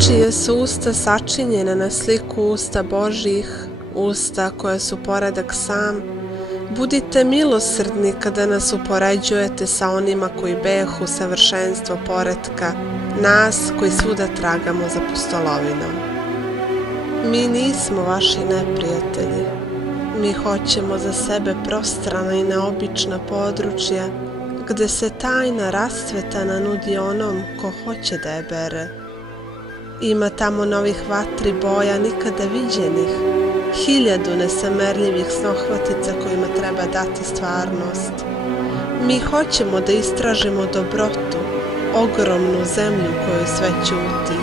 čije su usta sačinjena na sliku usta Božjih, usta koja su poredak sam, budite milosrdni kada nas upoređujete sa onima koji behu savršenstvo poretka, nas koji svuda tragamo za pustolovinom. Mi nismo vaši neprijatelji. Mi hoćemo za sebe prostrana i neobična područja, gde se tajna rascvetana nudi onom ko hoće da je bere. Ima tamo novih vatri boja nikada viđenih, 1000 nesamerljivih snohvatica kojima treba dati stvarnost. Mi hoćemo da istražimo dobrotu, ogromnu zemlju koju sve ćuti,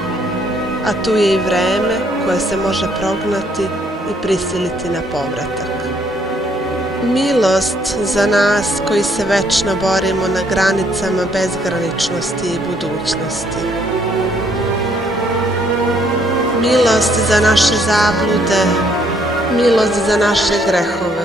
a tu je i vreme koje se može prognati i prisiliti na povratak. Milost za nas koji se večno borimo na granicama bezgraničnosti i budućnosti. Milost za naše zablude, milost za naše grehove,